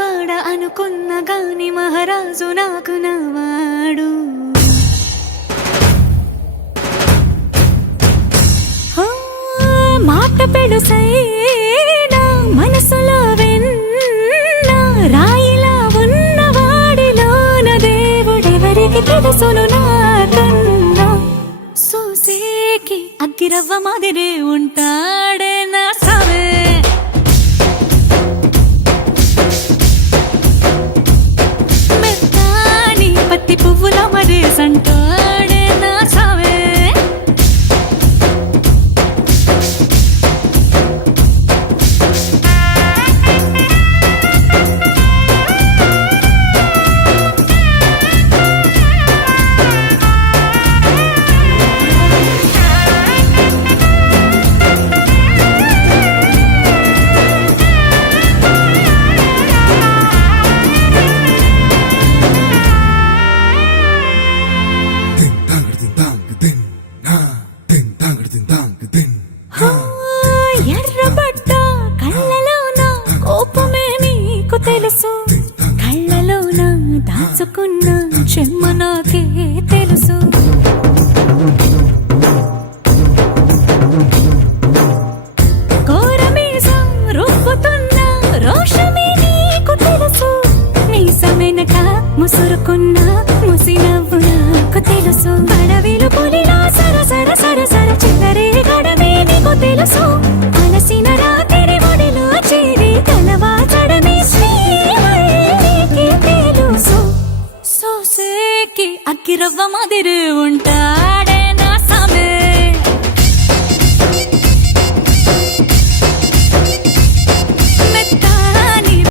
నావాడ అనుకున్న గాని మహారాజు నాకు నావాడు. మాట పెడుసైనా మనసులో వెన్న రాయిలా దేవుడు దేవుడెవరికి తెలుసును నాకన్నా? సూసేకి అగ్గిరవ్వ మాదిరే ఉంటాడే నా తాగడుతుంది తాగుతుంది ఎర్రబట్ట కళ్ళలోన? కోపమే నీకు తెలుసు. కళ్ళలోన దాచుకున్న చెమ్మ నాకే తెలుసు. రోషమే నీకు తెలుసు. నీ సమెనక ముసురుకున్నా அக்கிரவ மாதிரி உண்டா